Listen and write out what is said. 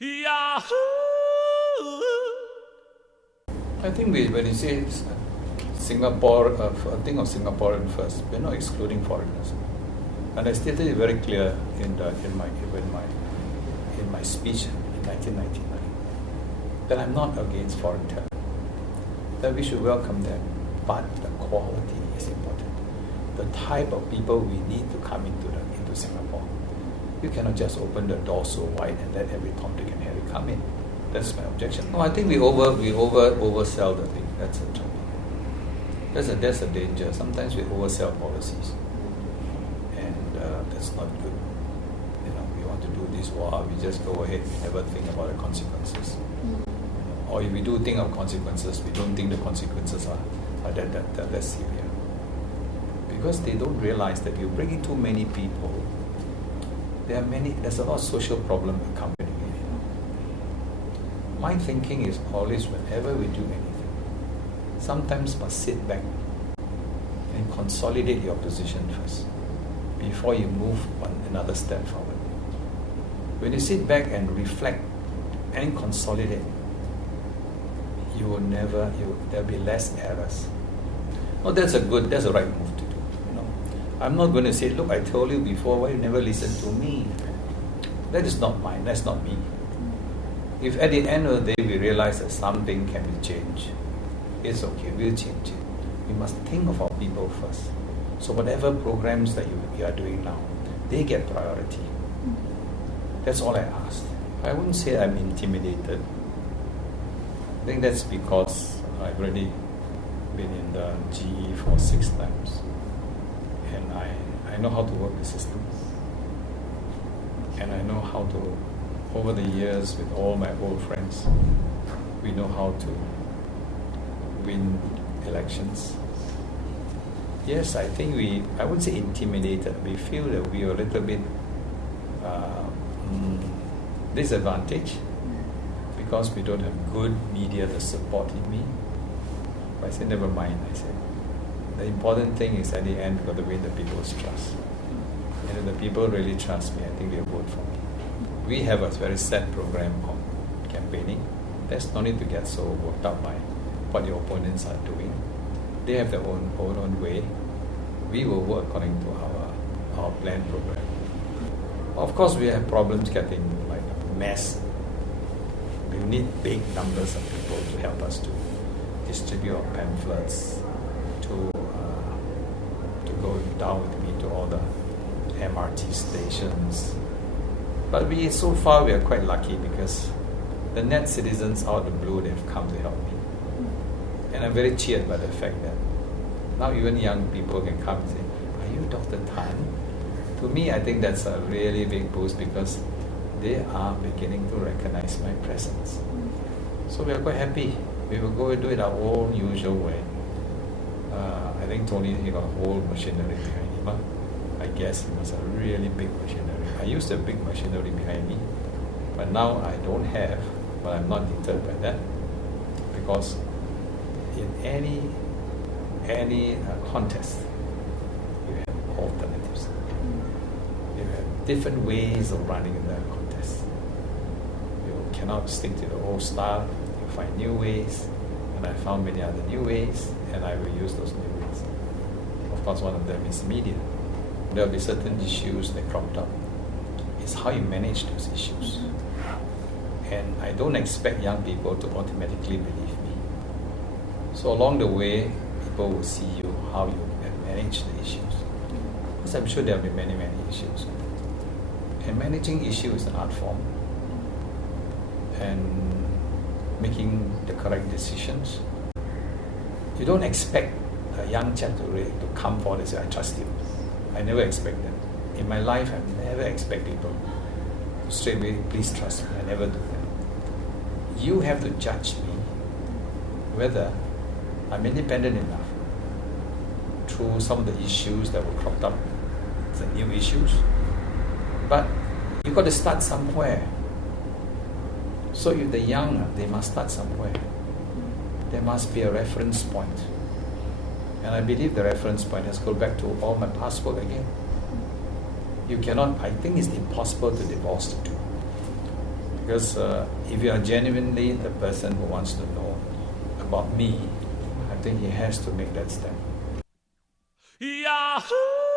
Yahoo! I think when you say Singapore, think of Singaporean first. We're not excluding foreigners, and I stated it very clear in my speech in 1999 that I'm not against foreign talent. That we should welcome them, but the quality is important. The type of people we need to come into Singapore. You cannot just open the door so wide and let every Tom, Dick and Harry come in. That's my objection. No, I think we oversell the thing. That's the trouble. That's a danger. Sometimes we oversell policies, and that's not good. We want to do this, we just go ahead. We never think about the consequences. Or if we do think of consequences, we don't think the consequences are that severe. Because they don't realize that you bring in too many people, there's a lot of social problem accompanying it. My thinking is always, whenever we do anything, sometimes must sit back and consolidate your position first before you move another step forward. When you sit back and reflect and consolidate, there'll be less errors. Oh, that's the right move to do. I'm not going to say, look, I told you before, why you never listen to me? That is not mine, that's not me. If at the end of the day we realize that something can be changed, it's okay, we'll change it. We must think of our people first. So whatever programs that you are doing now, they get priority. That's all I asked. I wouldn't say I'm intimidated. I think that's because I've already been in the GE for 6 times. And I know how to work the system. And I know how to, over the years with all my old friends, we know how to win elections. Yes, I think I wouldn't say intimidated. We feel that we are a little bit disadvantaged because we don't have good media that supporting me. But I said, never mind, I said. The important thing is at the end, we've got to win the people's trust. And if the people really trust me, I think they'll vote for me. We have a very set program on campaigning. There's no need to get so worked up by what your opponents are doing. They have their own way. We will work according to our planned program. Of course, we have problems getting like a mess. We need big numbers of people to help us to distribute our pamphlets, to go down with me to all the MRT stations. But so far we are quite lucky because the net citizens out of the blue, they've come to help me. And I'm very cheered by the fact that now even young people can come and say, are you Dr. Tan? To me, I think that's a really big boost because they are beginning to recognize my presence. So we are quite happy. We will go and do it our own usual way. I think Tony, he got a whole machinery behind him. I guess he was a really big machinery. I used a big machinery behind me, but now I don't have, but I'm not deterred by that because in any contest, you have alternatives. You have different ways of running the contest. You cannot stick to the old style. You find new ways, and I found many other new ways, and I will use those new ways. Of course, one of them is media. There will be certain issues that cropped up. It's how you manage those issues. And I don't expect young people to automatically believe me. So along the way, people will see you, how you manage the issues. Because I'm sure there will be many, many issues. And managing issues is an art form. And making the correct decisions. You don't expect a young chap to come forward and say, I trust you. I never expect that. In my life, I never expect people to straight away, please trust me. I never do that. You have to judge me whether I'm independent enough through some of the issues that were cropped up, the new issues. But you've got to start somewhere. So if the young, they must start somewhere. There must be a reference point. And I believe the reference point has to go back to all my past work again. You cannot, I think it's impossible to divorce the two. Because if you are genuinely the person who wants to know about me, I think he has to make that step. Yahoo!